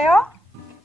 안녕하세요.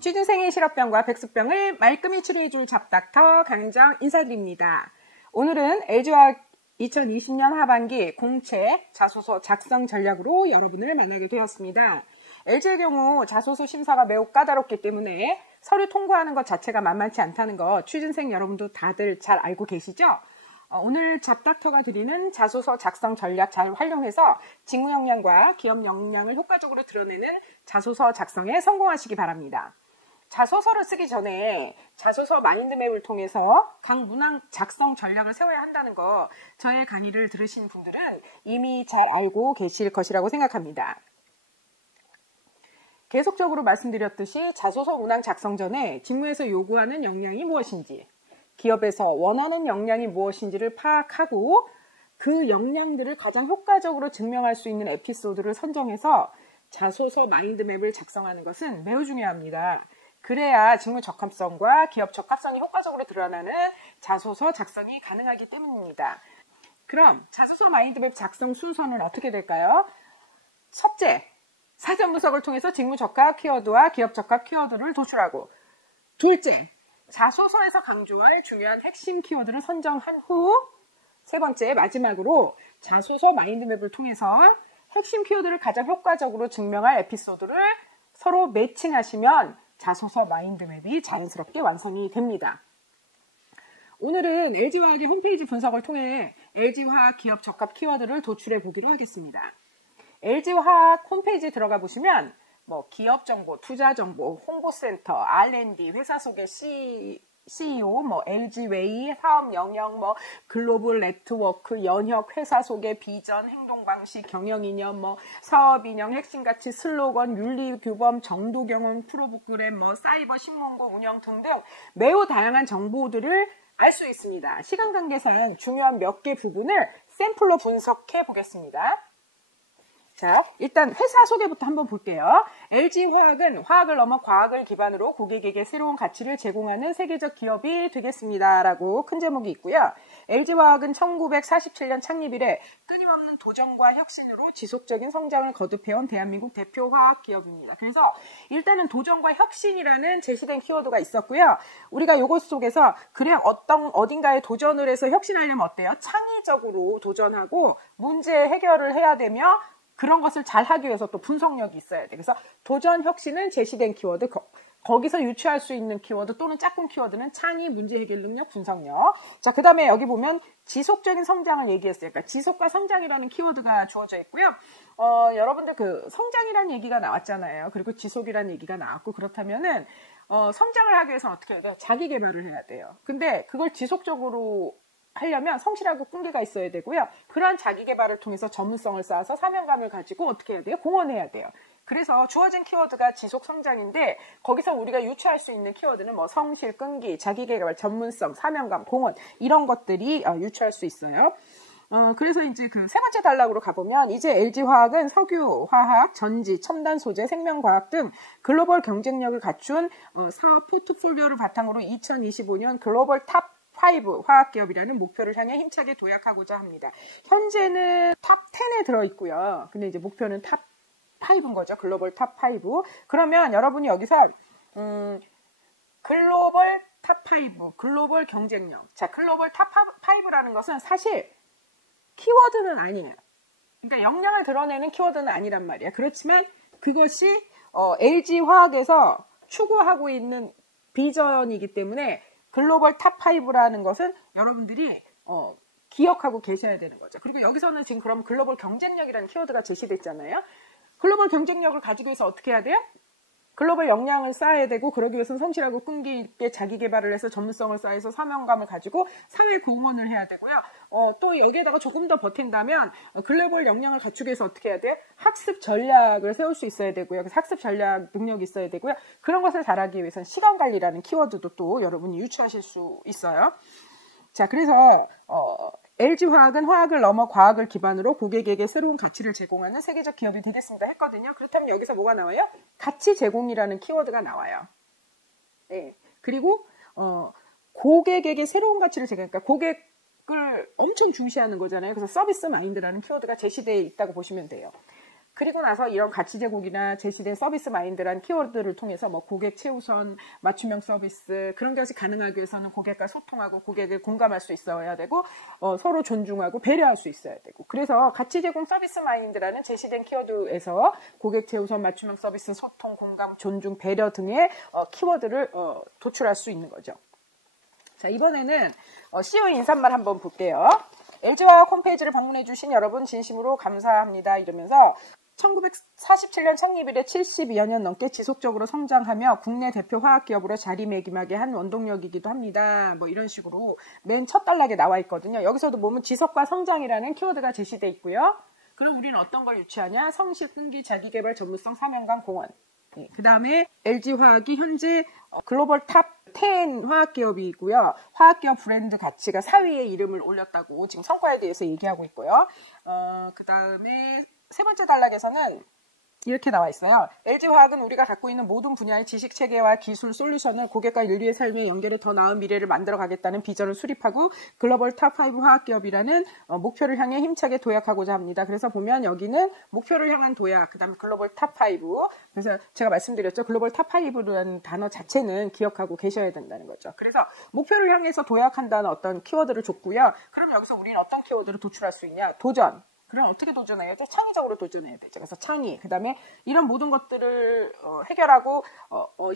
취준생의 실업병과 백수병을 말끔히 추리해줄 잡닥터 강정 인사드립니다. 오늘은 LG화학 2020년 하반기 공채 자소서 작성 전략으로 여러분을 만나게 되었습니다. LG의 경우 자소서 심사가 매우 까다롭기 때문에 서류 통과하는 것 자체가 만만치 않다는 거 취준생 여러분도 다들 잘 알고 계시죠? 오늘 잡닥터가 드리는 자소서 작성 전략 잘 활용해서 직무 역량과 기업 역량을 효과적으로 드러내는 자소서 작성에 성공하시기 바랍니다. 자소서를 쓰기 전에 자소서 마인드맵을 통해서 각 문항 작성 전략을 세워야 한다는 거 저의 강의를 들으신 분들은 이미 잘 알고 계실 것이라고 생각합니다. 계속적으로 말씀드렸듯이 자소서 문항 작성 전에 직무에서 요구하는 역량이 무엇인지, 기업에서 원하는 역량이 무엇인지를 파악하고 그 역량들을 가장 효과적으로 증명할 수 있는 에피소드를 선정해서 자소서 마인드맵을 작성하는 것은 매우 중요합니다. 그래야 직무 적합성과 기업 적합성이 효과적으로 드러나는 자소서 작성이 가능하기 때문입니다. 그럼 자소서 마인드맵 작성 순서는 어떻게 될까요? 첫째, 사전 분석을 통해서 직무 적합 키워드와 기업 적합 키워드를 도출하고, 둘째, 자소서에서 강조할 중요한 핵심 키워드를 선정한 후, 세 번째, 마지막으로 자소서 마인드맵을 통해서 핵심 키워드를 가장 효과적으로 증명할 에피소드를 서로 매칭하시면 자소서 마인드맵이 자연스럽게 완성이 됩니다. 오늘은 LG화학의 홈페이지 분석을 통해 LG화학 기업 적합 키워드를 도출해 보기로 하겠습니다. LG화학 홈페이지 들어가 보시면 기업 정보, 투자 정보, 홍보센터, R&D, 회사 소개, CEO, LG웨이, 사업 영역, 글로벌 네트워크, 연혁, 회사 소개, 비전, 행동 방식, 경영 이념, 사업 인형, 핵심 가치, 슬로건, 윤리 규범, 정도 경험, 프로그램, 사이버 신문고 운영 등등 매우 다양한 정보들을 알 수 있습니다. 시간 관계상 중요한 몇 개 부분을 샘플로 분석해 보겠습니다. 자, 일단 회사 소개부터 한번 볼게요. LG화학은 화학을 넘어 과학을 기반으로 고객에게 새로운 가치를 제공하는 세계적 기업이 되겠습니다. 라고 큰 제목이 있고요. LG화학은 1947년 창립 이래 끊임없는 도전과 혁신으로 지속적인 성장을 거듭해온 대한민국 대표 화학 기업입니다. 그래서 일단은 도전과 혁신이라는 제시된 키워드가 있었고요. 우리가 이것 속에서 그냥 어딘가에 도전을 해서 혁신하려면 어때요? 창의적으로 도전하고 문제 해결을 해야 되며 그런 것을 잘 하기 위해서 또 분석력이 있어야 돼. 그래서 도전, 혁신은 제시된 키워드, 거기서 유추할 수 있는 키워드 또는 짝꿍 키워드는 창의, 문제 해결 능력, 분석력. 자, 그 다음에 여기 보면 지속적인 성장을 얘기했어요. 그러니까 지속과 성장이라는 키워드가 주어져 있고요. 여러분들 성장이라는 얘기가 나왔잖아요. 그리고 지속이라는 얘기가 나왔고, 그렇다면은, 성장을 하기 위해서는 어떻게 해야 돼요? 자기 개발을 해야 돼요. 근데 그걸 지속적으로 하려면 성실하고 끈기가 있어야 되고요. 그러한 자기 개발을 통해서 전문성을 쌓아서 사명감을 가지고 어떻게 해야 돼요? 공헌해야 돼요. 그래서 주어진 키워드가 지속 성장인데 거기서 우리가 유추할 수 있는 키워드는 성실, 끈기, 자기 개발, 전문성, 사명감, 공헌 이런 것들이 유추할 수 있어요. 그래서 이제 세 번째 단락으로 가보면 이제 LG화학은 석유, 화학, 전지, 첨단 소재, 생명과학 등 글로벌 경쟁력을 갖춘 사업 포트폴리오를 바탕으로 2025년 글로벌 탑 5 화학기업이라는 목표를 향해 힘차게 도약하고자 합니다. 현재는 탑 10에 들어있고요. 근데 이제 목표는 탑 5인 거죠. 글로벌 탑 5. 그러면 여러분이 여기서 글로벌 탑 5, 글로벌 경쟁력. 자, 글로벌 탑 5라는 것은 사실 키워드는 아니에요. 그러니까 역량을 드러내는 키워드는 아니란 말이야. 그렇지만 그것이 LG화학에서 추구하고 있는 비전이기 때문에 글로벌 탑 5라는 것은 여러분들이 기억하고 계셔야 되는 거죠. 그리고 여기서는 지금 그럼 글로벌 경쟁력이라는 키워드가 제시됐잖아요. 글로벌 경쟁력을 가지기 위해서 어떻게 해야 돼요? 글로벌 역량을 쌓아야 되고 그러기 위해서는 성실하고 끈기 있게 자기 개발을 해서 전문성을 쌓아서 사명감을 가지고 사회 공헌을 해야 되고요. 또 여기에다가 조금 더 버틴다면 글로벌 역량을 갖추기 위해서 어떻게 해야 돼요? 학습 전략을 세울 수 있어야 되고요. 그래서 학습 전략 능력이 있어야 되고요. 그런 것을 잘하기 위해서는 시간 관리라는 키워드도 또 여러분이 유추하실 수 있어요. 자, 그래서 LG화학은 화학을 넘어 과학을 기반으로 고객에게 새로운 가치를 제공하는 세계적 기업이 되겠습니다 했거든요. 그렇다면 여기서 뭐가 나와요? 가치 제공이라는 키워드가 나와요. 네. 그리고 고객에게 새로운 가치를 제공하니까 고객을 엄청 중시하는 거잖아요. 그래서 서비스 마인드라는 키워드가 제시되어 있다고 보시면 돼요. 그리고 나서 이런 가치 제공이나 제시된 서비스 마인드란 키워드를 통해서 뭐 고객 최우선, 맞춤형 서비스 그런 것이 가능하기 위해서는 고객과 소통하고 고객을 공감할 수 있어야 되고 서로 존중하고 배려할 수 있어야 되고 그래서 가치 제공 서비스 마인드라는 제시된 키워드에서 고객 최우선, 맞춤형 서비스, 소통, 공감, 존중, 배려 등의 키워드를 도출할 수 있는 거죠. 자, 이번에는 CEO 인사말 한번 볼게요. LG화학 홈페이지를 방문해 주신 여러분 진심으로 감사합니다. 이러면서 1947년 창립 이래 72여 년 넘게 지속적으로 성장하며 국내 대표 화학기업으로 자리매김하게 한 원동력이기도 합니다. 뭐 이런 식으로 맨 첫 단락에 나와 있거든요. 여기서도 보면 지속과 성장이라는 키워드가 제시되어 있고요. 그럼 우리는 어떤 걸 유치하냐? 성실, 끈기, 자기개발, 전문성, 사명감, 공헌. 네, 그 다음에 LG화학이 현재 글로벌 탑 10 화학기업이고요. 화학기업 브랜드 가치가 4위에 이름을 올렸다고 지금 성과에 대해서 얘기하고 있고요. 그 다음에 세 번째 단락에서는 이렇게 나와 있어요. LG화학은 우리가 갖고 있는 모든 분야의 지식체계와 기술 솔루션을 고객과 인류의 삶에 연결해 더 나은 미래를 만들어 가겠다는 비전을 수립하고 글로벌 탑5 화학기업이라는 목표를 향해 힘차게 도약하고자 합니다. 그래서 보면 여기는 목표를 향한 도약, 그 다음에 글로벌 탑5. 그래서 제가 말씀드렸죠. 글로벌 탑5라는 단어 자체는 기억하고 계셔야 된다는 거죠. 그래서 목표를 향해서 도약한다는 어떤 키워드를 줬고요. 그럼 여기서 우리는 어떤 키워드를 도출할 수 있냐? 도전. 그럼 어떻게 도전해야 돼? 창의적으로 도전해야 되죠. 그래서 창의, 그 다음에 이런 모든 것들을 해결하고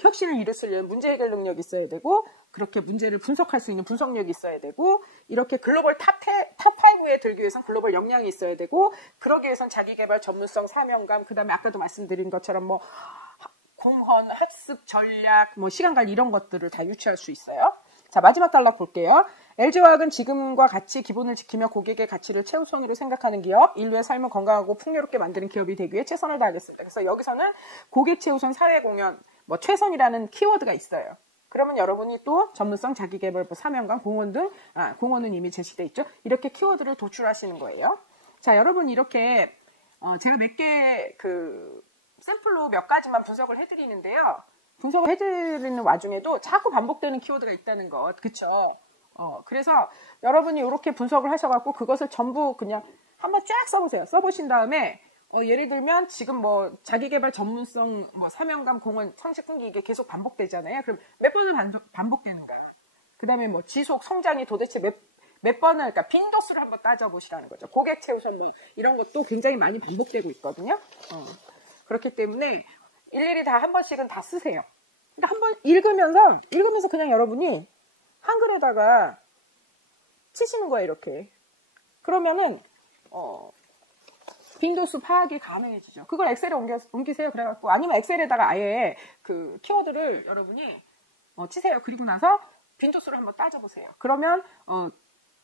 혁신을 이루려면 문제 해결 능력이 있어야 되고 그렇게 문제를 분석할 수 있는 분석력이 있어야 되고 이렇게 글로벌 탑5에 들기 위해서는 글로벌 역량이 있어야 되고 그러기 위해서는 자기개발, 전문성, 사명감, 그 다음에 아까도 말씀드린 것처럼 뭐 공헌, 학습, 전략, 뭐 시간관리 이런 것들을 다 유치할 수 있어요. 자, 마지막 단락 볼게요. LG화학은 지금과 같이 기본을 지키며 고객의 가치를 최우선으로 생각하는 기업, 인류의 삶을 건강하고 풍요롭게 만드는 기업이 되기 위해 최선을 다하겠습니다. 그래서 여기서는 고객 최우선, 사회공헌, 뭐 최선이라는 키워드가 있어요. 그러면 여러분이 또 전문성, 자기개발, 사명감, 공헌 등, 공헌은 이미 제시되어 있죠. 이렇게 키워드를 도출하시는 거예요. 자, 여러분 이렇게 제가 몇 개 샘플로 몇 가지만 분석을 해드리는데요. 분석을 해드리는 와중에도 자꾸 반복되는 키워드가 있다는 것, 그쵸? 그래서 여러분이 이렇게 분석을 하셔갖고 그것을 전부 그냥 한번 쫙 써보세요. 써보신 다음에 예를 들면 지금 뭐 자기개발, 전문성, 뭐 사명감, 공헌, 상식, 끈기 이게 계속 반복되잖아요. 그럼 몇 번을 반복되는가? 그 다음에 뭐 지속, 성장이 도대체 몇 번을, 그러니까 빈도수를 한번 따져보시라는 거죠. 고객 최우선 뭐 이런 것도 굉장히 많이 반복되고 있거든요. 그렇기 때문에 일일이 다 한 번씩은 다 쓰세요. 그러니까 한번 읽으면서 그냥 여러분이 한글에다가 치시는 거예요, 이렇게. 그러면은, 빈도수 파악이 가능해지죠. 그걸 엑셀에 옮기세요. 그래갖고, 아니면 엑셀에다가 아예 그 키워드를 여러분이, 치세요. 그리고 나서 빈도수를 한번 따져보세요. 그러면,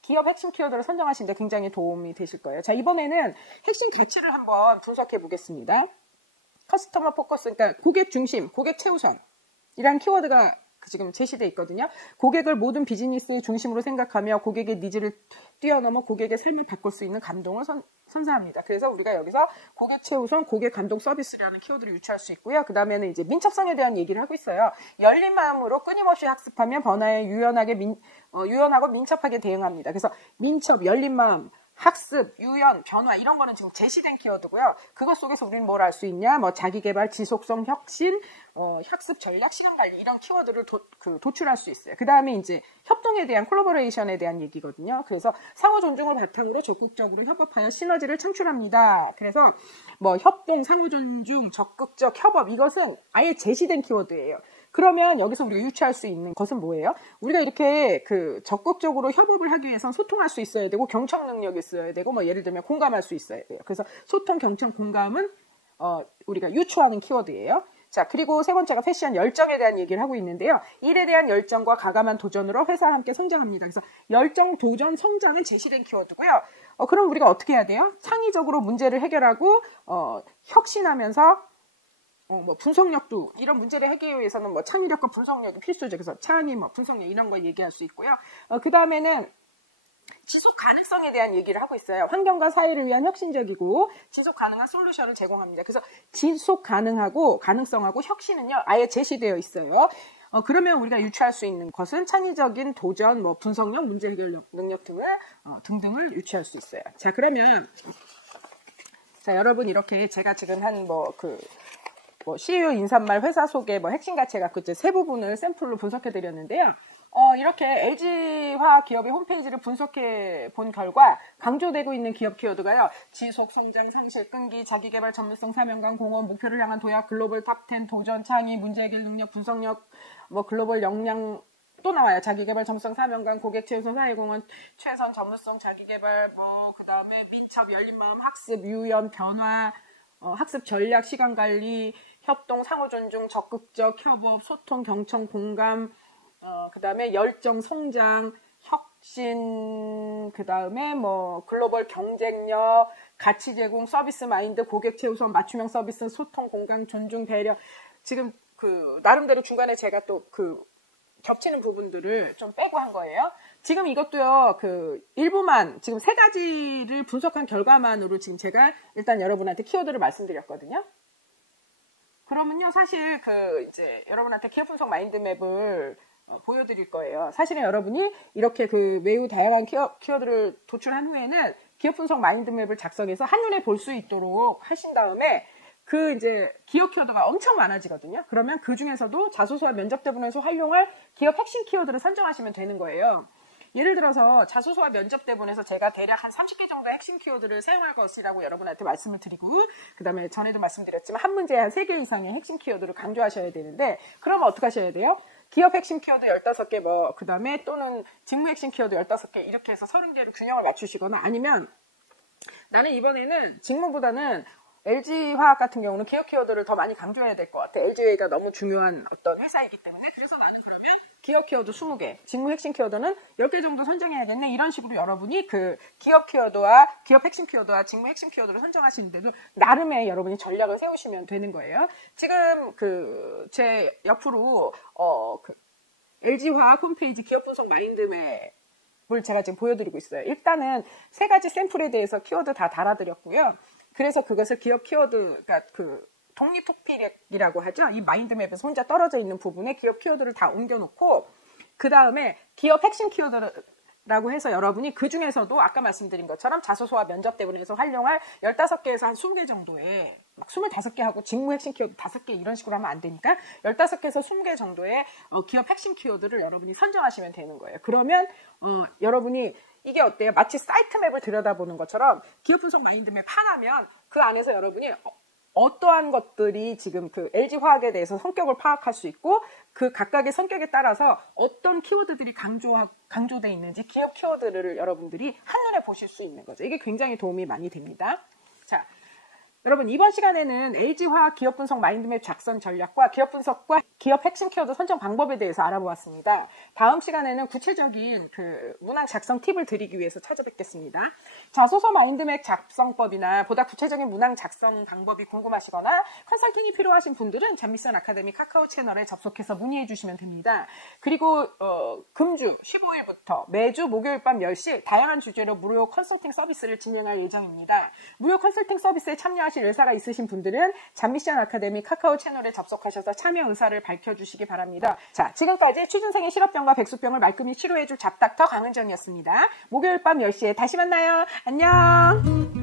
기업 핵심 키워드를 선정하시는데 굉장히 도움이 되실 거예요. 자, 이번에는 핵심 가치를 한번 분석해 보겠습니다. 커스터머 포커스, 그러니까 고객 중심, 고객 최우선. 이라는 키워드가 지금 제시되어 있거든요. 고객을 모든 비즈니스의 중심으로 생각하며 고객의 니즈를 뛰어넘어 고객의 삶을 바꿀 수 있는 감동을 선사합니다. 그래서 우리가 여기서 고객 최우선, 고객 감동 서비스라는 키워드를 유치할 수 있고요. 그 다음에는 이제 민첩성에 대한 얘기를 하고 있어요. 열린 마음으로 끊임없이 학습하며 변화에 유연하고 민첩하게 대응합니다. 그래서 민첩, 열린 마음, 학습, 유연, 변화 이런 거는 지금 제시된 키워드고요. 그것 속에서 우리는 뭘 알 수 있냐? 뭐 자기개발, 지속성, 혁신, 학습, 전략, 시간관리 이런 키워드를 도출할 수 있어요. 그 다음에 이제 협동에 대한 콜라보레이션에 대한 얘기거든요. 그래서 상호 존중을 바탕으로 적극적으로 협업하여 시너지를 창출합니다. 그래서 뭐 협동, 상호 존중, 적극적 협업 이것은 아예 제시된 키워드예요. 그러면 여기서 우리가 유추할 수 있는 것은 뭐예요? 우리가 이렇게 적극적으로 협업을 하기 위해서는 소통할 수 있어야 되고 경청 능력이 있어야 되고 뭐 예를 들면 공감할 수 있어야 돼요. 그래서 소통, 경청, 공감은 우리가 유추하는 키워드예요. 자, 그리고 세 번째가 패션 열정에 대한 얘기를 하고 있는데요. 일에 대한 열정과 가감한 도전으로 회사와 함께 성장합니다. 그래서 열정, 도전, 성장은 제시된 키워드고요. 그럼 우리가 어떻게 해야 돼요? 창의적으로 문제를 해결하고 혁신하면서 뭐 분석력도 이런 문제를 해결하기 위해서는 뭐 창의력과 분석력이 필수죠. 그래서 창의, 뭐 분석력 이런 거 얘기할 수 있고요. 그 다음에는 지속 가능성에 대한 얘기를 하고 있어요. 환경과 사회를 위한 혁신적이고 지속 가능한 솔루션을 제공합니다. 그래서 지속 가능하고 가능성하고 혁신은요 아예 제시되어 있어요. 그러면 우리가 유추할 수 있는 것은 창의적인 도전, 뭐 분석력, 문제 해결 능력 등등을 유추할 수 있어요. 자, 그러면 자, 여러분 이렇게 제가 지금 한 CEO 인사말, 회사 소개, 핵심 가치 해갖고 이제 세 부분을 샘플로 분석해 드렸는데요. 이렇게 LG화학 기업의 홈페이지를 분석해 본 결과 강조되고 있는 기업 키워드가요. 지속, 성장, 상실, 끈기, 자기개발, 전문성, 사명감, 공헌, 목표를 향한 도약, 글로벌 탑10, 도전, 창의, 문제 해결 능력, 분석력, 글로벌 역량 또 나와요. 자기개발, 전문성, 사명감, 고객 최우선, 사회공헌, 최선, 전문성, 자기개발, 그 다음에 민첩, 열린마음, 학습, 유연, 변화, 학습 전략, 시간관리, 협동, 상호존중, 적극적, 협업, 소통, 경청, 공감, 그 다음에 열정, 성장, 혁신, 그 다음에 글로벌 경쟁력, 가치 제공, 서비스 마인드, 고객 최우선, 맞춤형 서비스, 소통, 공감, 존중, 배려. 지금 나름대로 중간에 제가 또 겹치는 부분들을 좀 빼고 한 거예요. 지금 이것도요, 일부만, 지금 세 가지를 분석한 결과만으로 지금 제가 일단 여러분한테 키워드를 말씀드렸거든요. 그러면요, 사실 이제 여러분한테 기업 분석 마인드맵을 보여드릴 거예요. 사실은 여러분이 이렇게 매우 다양한 키워드를 도출한 후에는 기업 분석 마인드맵을 작성해서 한눈에 볼 수 있도록 하신 다음에 이제 기업 키워드가 엄청 많아지거든요. 그러면 그 중에서도 자소서와 면접 대본에서 활용할 기업 핵심 키워드를 선정하시면 되는 거예요. 예를 들어서 자소서와 면접 대본에서 제가 대략 한 30개 정도의 핵심 키워드를 사용할 것이라고 여러분한테 말씀을 드리고, 그 다음에 전에도 말씀드렸지만 한 문제에 한 3개 이상의 핵심 키워드를 강조하셔야 되는데, 그러면 어떻게 하셔야 돼요? 기업 핵심 키워드 15개, 그 다음에 또는 직무 핵심 키워드 15개 이렇게 해서 30개로 균형을 맞추시거나, 아니면 나는 이번에는 직무보다는 LG화학 같은 경우는 기업 키워드를 더 많이 강조해야 될 것 같아. LG화학가 너무 중요한 어떤 회사이기 때문에. 그래서 나는 그러면 기업 키워드 20개, 직무 핵심 키워드는 10개 정도 선정해야겠네. 이런 식으로 여러분이 기업 키워드와 기업 핵심 키워드와 직무 핵심 키워드를 선정하시는데도 나름의 여러분이 전략을 세우시면 되는 거예요. 지금 제 옆으로 LG화학 홈페이지 기업 분석 마인드맵을 제가 지금 보여드리고 있어요. 일단은 3가지 샘플에 대해서 키워드 다 달아드렸고요. 그래서 그것을 기업 키워드, 그러니까 독립 토픽이라고 하죠. 이 마인드맵에서 혼자 떨어져 있는 부분에 기업 키워드를 다 옮겨놓고, 그 다음에 기업 핵심 키워드라고 해서 여러분이 그 중에서도 아까 말씀드린 것처럼 자소서와 면접 대본에서 활용할 15개에서 한 20개 정도의, 25개 하고 직무 핵심 키워드 5개 이런 식으로 하면 안 되니까 15개에서 20개 정도의 기업 핵심 키워드를 여러분이 선정하시면 되는 거예요. 그러면 여러분이 이게 어때요? 마치 사이트 맵을 들여다보는 것처럼 기업 분석 마인드맵 하나면 그 안에서 여러분이 어떠한 것들이 지금 LG화학에 대해서 성격을 파악할 수 있고, 그 각각의 성격에 따라서 어떤 키워드들이 강조되어 있는지 기업 키워드를 여러분들이 한눈에 보실 수 있는 거죠. 이게 굉장히 도움이 많이 됩니다. 자, 여러분 이번 시간에는 LG화학 기업 분석 마인드맵 작성 전략과 기업 분석과 기업 핵심 키워드 선정 방법에 대해서 알아보았습니다. 다음 시간에는 구체적인 문항 작성 팁을 드리기 위해서 찾아뵙겠습니다. 자소서 마인드맵 작성법이나 보다 구체적인 문항 작성 방법이 궁금하시거나 컨설팅이 필요하신 분들은 잔미선 아카데미 카카오 채널에 접속해서 문의해 주시면 됩니다. 그리고 금주 15일부터 매주 목요일 밤 10시 다양한 주제로 무료 컨설팅 서비스를 진행할 예정입니다. 무료 컨설팅 서비스에 참여하실 의사가 있으신 분들은 잔미션 아카데미 카카오 채널에 접속하셔서 참여 의사를 밝혀주시기 바랍니다. 자, 지금까지 취준생의 실업병과 백수병을 말끔히 치료해줄 잡닥터 강은정이었습니다. 목요일 밤 10시에 다시 만나요. 안녕.